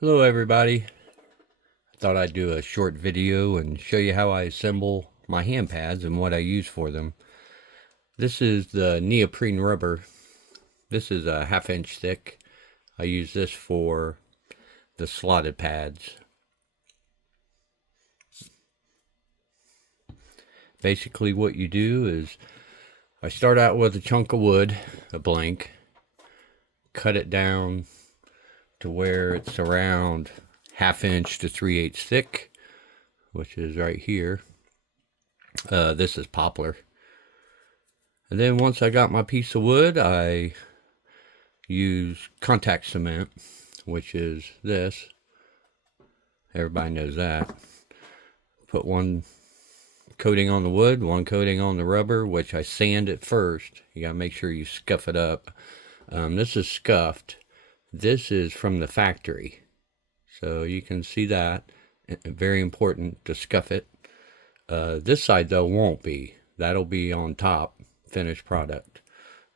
Hello everybody. I thought I'd do a short video and show you how I assemble my hand pads and what I use for them. This is the neoprene rubber. This is a 1/2 inch thick. I use this for the slotted pads. Basically what you do is I start out with a chunk of wood, a blank, cut it down to where it's around 1/2 inch to 3/8 thick, which is right here. This is poplar. And then once I got my piece of wood, I use contact cement, which is this. Everybody knows that. Put one coating on the wood, one coating on the rubber, which I sand it first. You gotta make sure you scuff it up. This is scuffed. This is from the factory. So you can see that. Very important to scuff it. This side though won't be. That'll be on top, finished product.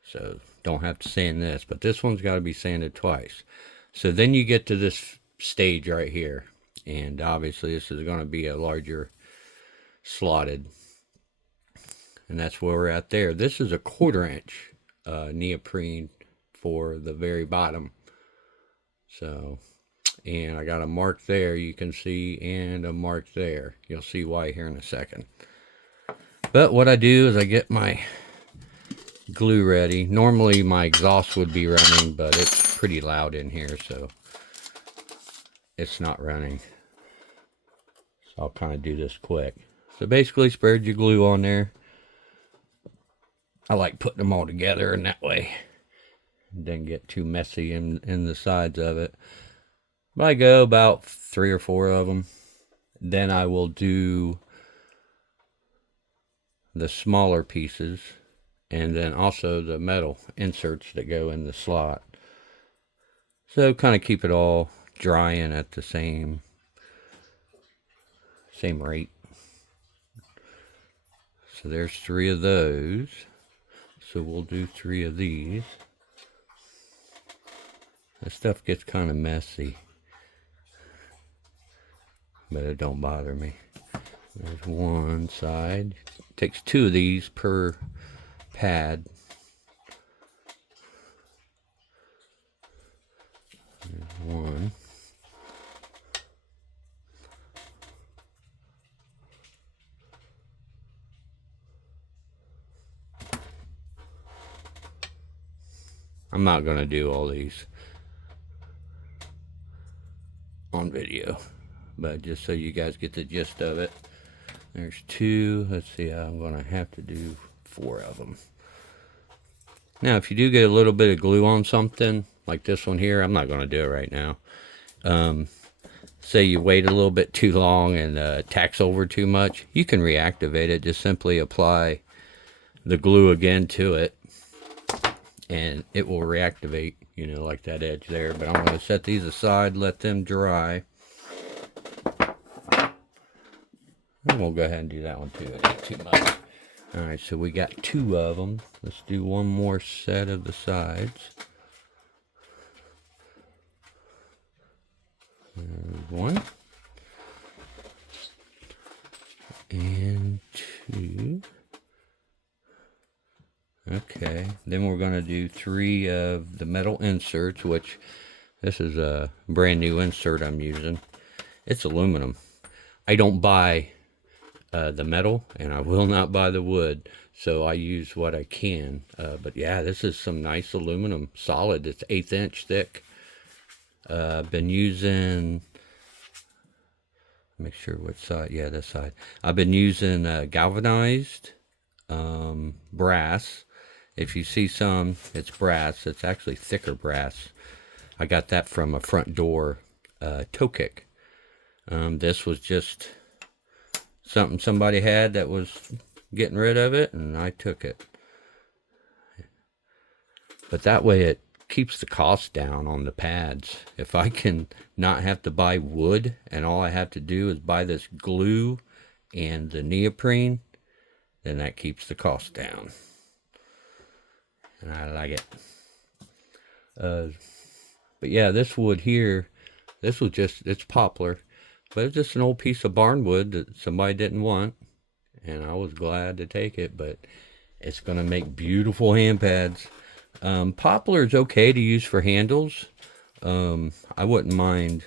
So don't have to sand this, but this one's got to be sanded twice. So then you get to this stage right here, and obviously this is going to be a larger slotted, and that's where we're at there. This is a 1/4 inch neoprene for the very bottom. So, and I got a mark there you can see, and a mark there. You'll see why here in a second. But what I do is I get my glue ready. Normally my exhaust would be running, but it's pretty loud in here, so it's not running. So I'll kind of do this quick. So basically spread your glue on there. I like putting them all together in that way. Didn't get too messy in the sides of it. But I go about 3 or 4 of them. Then I will do the smaller pieces, and then also the metal inserts that go in the slot. So kind of keep it all drying at the same rate. So there's 3 of those. So we'll do 3 of these. This stuff gets kind of messy, but it don't bother me. There's one side. It takes 2 of these per pad. There's one. I'm not going to do all these on video, but just so you guys get the gist of it. There's 2. Let's see, I'm going to have to do 4 of them. Now, if you do get a little bit of glue on something, like this one here, I'm not going to do it right now. Say you wait a little bit too long and tacks over too much, you can reactivate it. Just simply apply the glue again to it, and it will reactivate, you know, like that edge there. But I'm going to set these aside, let them dry. And we'll go ahead and do that one too. It ain't too much. Alright, so we got 2 of them. Let's do one more set of the sides. There's 1. And 2. Okay, then we're going to do 3 of the metal inserts, which this is a brand new insert I'm using. It's aluminum. I don't buy the metal, and I will not buy the wood, so I use what I can. But yeah, this is some nice aluminum, solid. It's 1/8 inch thick. I've been using, make sure which side, yeah, this side. I've been using galvanized brass. If you see some, it's brass. It's actually thicker brass. I got that from a front door toe kick. This was just something somebody had that was getting rid of it, and I took it. But that way it keeps the cost down on the pads. If I can not have to buy wood and all I have to do is buy this glue and the neoprene, then that keeps the cost down. And I like it. But yeah, this wood here, This was just, it's poplar, but it's just an old piece of barnwood that somebody didn't want, and I was glad to take it. But it's going to make beautiful hand pads. Poplar is okay to use for handles. I wouldn't mind,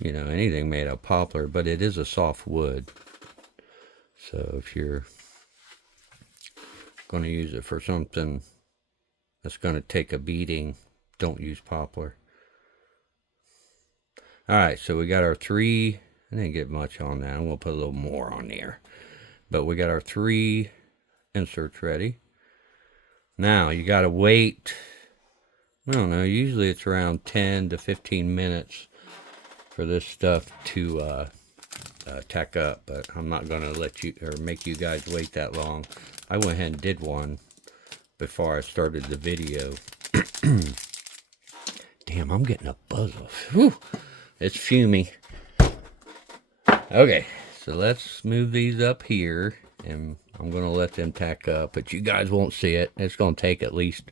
you know, anything made of poplar, but it is a soft wood. So if you're going to use it for something that's going to take a beating, don't use poplar. All right, so we got our 3. I didn't get much on that. I'm going to put a little more on there. But we got our 3 inserts ready. Now you got to wait, I don't know, usually it's around 10 to 15 minutes for this stuff to tack up, but I'm not going to let you or make you guys wait that long. I went ahead and did one before I started the video. Damn, I'm getting a buzz off. Whew, it's fumey. Okay, so let's move these up here, and I'm going to let them tack up, but you guys won't see it. It's going to take at least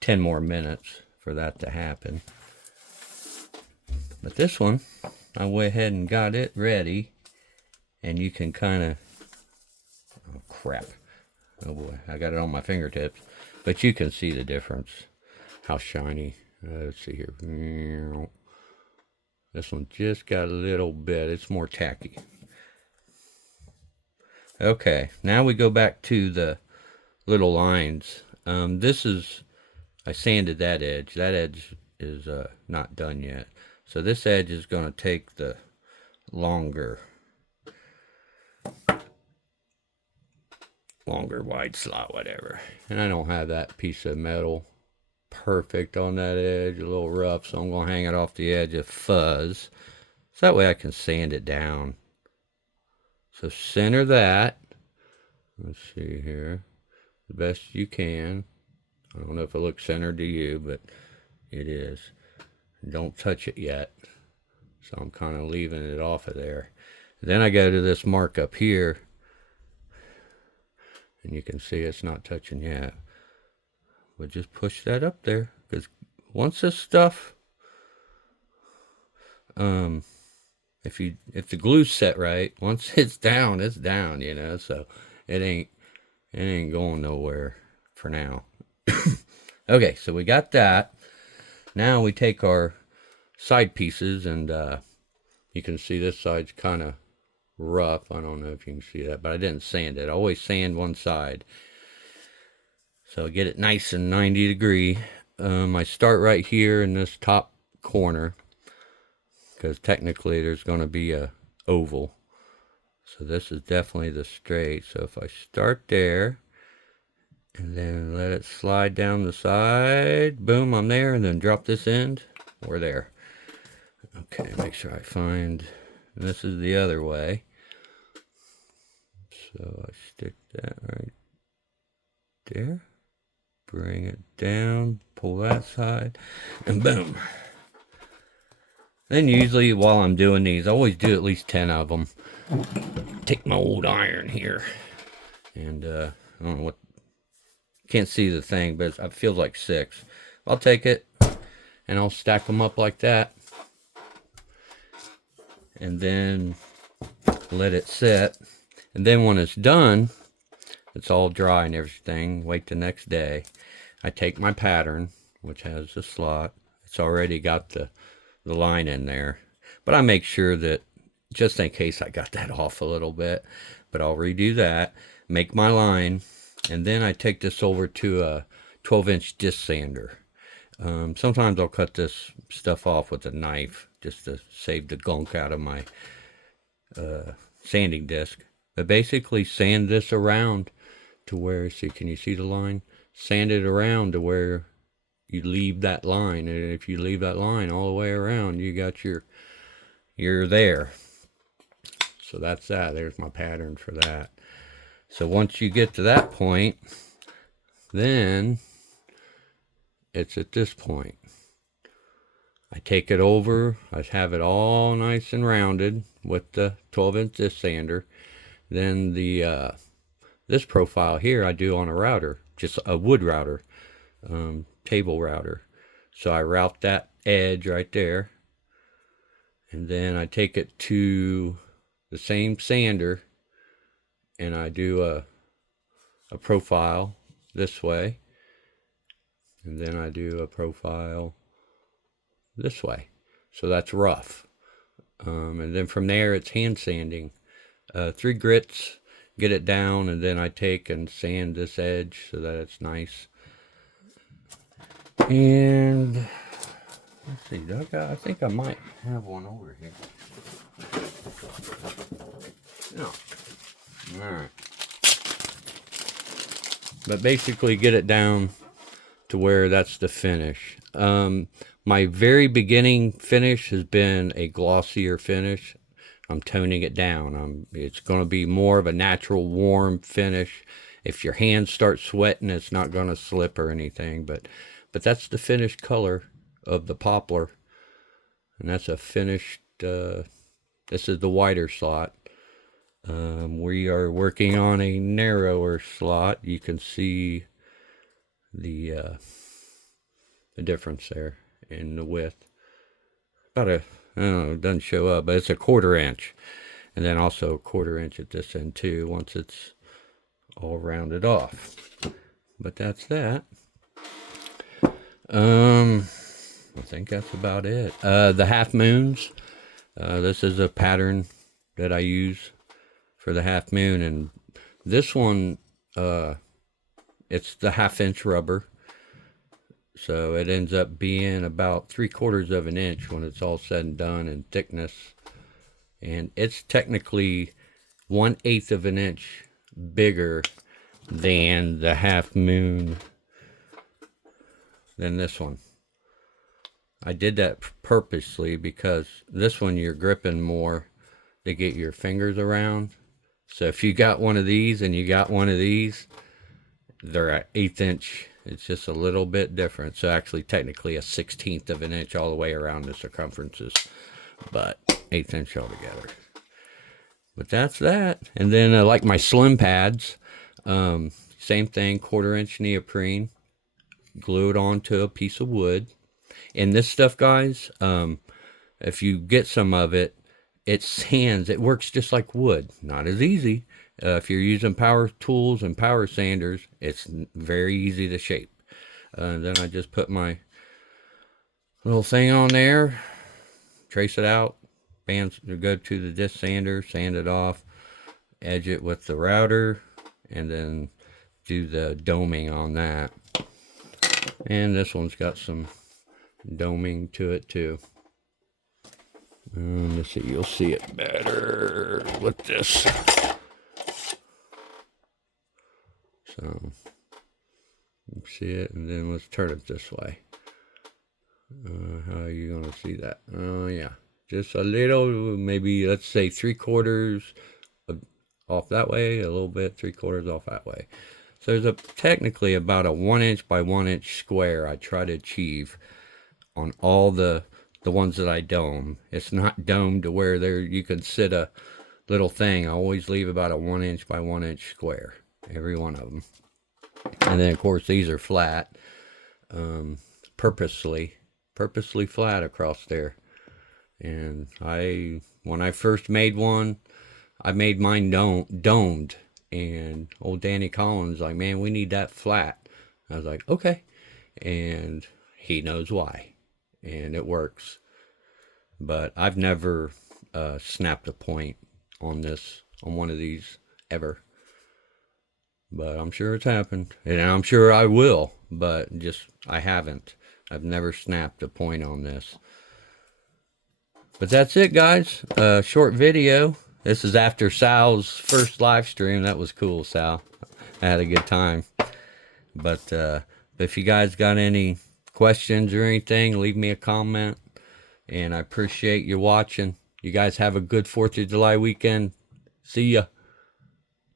10 more minutes for that to happen. But this one, I went ahead and got it ready, and you can kind of, oh crap, oh boy, I got it on my fingertips, but you can see the difference, how shiny. Let's see here. This one just got a little bit, it's more tacky. Okay, now we go back to the little lines. This is, I sanded that edge. That edge is not done yet. So this edge is going to take the longer wide slot, whatever. And I don't have that piece of metal perfect on that edge, a little rough, so I'm going to hang it off the edge of fuzz. So that way I can sand it down. So center that. Let's see here. The best you can. I don't know if it looks centered to you, but it is. Don't touch it yet. So I'm kind of leaving it off of there. Then I go to this mark up here. And you can see it's not touching yet. But just push that up there. Because once this stuff, if the glue's set right, once it's down, you know. So it ain't going nowhere for now. Okay, so we got that. Now we take our side pieces, and you can see this side's kind of rough. I don't know if you can see that, but I didn't sand it. I always sand one side. So get it nice and 90 degree. I start right here in this top corner, because technically there's going to be a oval. So this is definitely the straight. So if I start there, and then let it slide down the side, boom, I'm there, and then drop this end, we're there. Okay, make sure I find, this is the other way. So I stick that right there, bring it down, pull that side, and boom. Then usually while I'm doing these, I always do at least 10 of them. Take my old iron here, and I don't know what, can't see the thing, but it feels like 6. I'll take it, and I'll stack them up like that, and then let it set. And then when it's done, it's all dry and everything, wait the next day, I take my pattern, which has the slot. It's already got the line in there, but I make sure that, just in case I got that off a little bit, but I'll redo that, make my line, and then I take this over to a 12-inch disc sander. Sometimes I'll cut this stuff off with a knife just to save the gunk out of my sanding disc. But basically sand this around to where, see, can you see the line? Sand it around to where you leave that line, and if you leave that line all the way around, you got you're there. So that's that. There's my pattern for that. So once you get to that point, then it's at this point. I take it over, I have it all nice and rounded with the 12-inch disc sander. Then the this profile here I do on a router, just a wood router, table router. So I route that edge right there, And then I take it to the same sander and I do a profile this way. And then I do a profile this way. So that's rough. And then from there it's hand sanding. 3 grits, get it down, and then I take and sand this edge so that it's nice. And let's see, I think I might have one over here. No. Alright. But basically get it down to where that's the finish. My very beginning finish has been a glossier finish. I'm toning it down. It's going to be more of a natural warm finish. If your hands start sweating, it's not going to slip or anything. But that's the finished color of the poplar. And that's a finished, this is the wider slot. We are working on a narrower slot. You can see the difference there in the width. About a, I don't know, it doesn't show up, but it's a 1/4 inch. And then also a 1/4 inch at this end too, once it's all rounded off. But that's that. I think that's about it. The half moons. This is a pattern that I use for the half moon, and this one, it's the 1/2 inch rubber. So it ends up being about 3/4 of an inch when it's all said and done in thickness. And it's technically 1/8 of an inch bigger than the half moon, than this one. I did that purposely because this one you're gripping more to get your fingers around. So if you got one of these and you got one of these, they're at 1/8 inch. It's just a little bit different. So actually technically a 1/16 of an inch all the way around the circumferences, but 1/8 inch altogether. But that's that. And then like my slim pads, same thing, 1/4 inch neoprene, glue it onto a piece of wood. And this stuff, guys, if you get some of it, it sands. It works just like wood. Not as easy. If you're using power tools and power sanders, it's very easy to shape. Then I just put my little thing on there, trace it out, go to the disc sander, sand it off, edge it with the router, and then do the doming on that. And this one's got some doming to it too. Let's see, you'll see it better with this. So, see it, and then let's turn it this way. How are you going to see that? Oh, yeah. Just a little, maybe, let's say 3/4 off that way, a little bit, 3/4 off that way. So there's technically about a 1 inch by 1 inch square I try to achieve on all the ones that I dome. It's not domed to where you can sit a little thing. I always leave about a 1 inch by 1 inch square, every one of them. And then of course these are flat, purposely flat across there. And when I first made one, I made mine domed, and old Danny Collins like, man, we need that flat. I was like, okay, and he knows why. And it works. But I've never snapped a point on one of these ever. But I'm sure it's happened, and I'm sure I will, but I haven't. I've never snapped a point on this. But that's it, guys. Short video. This is after Sal's first live stream. That was cool, Sal. I had a good time. But if you guys got any questions or anything, leave me a comment. And I appreciate you watching. You guys have a good 4th of July weekend. See ya.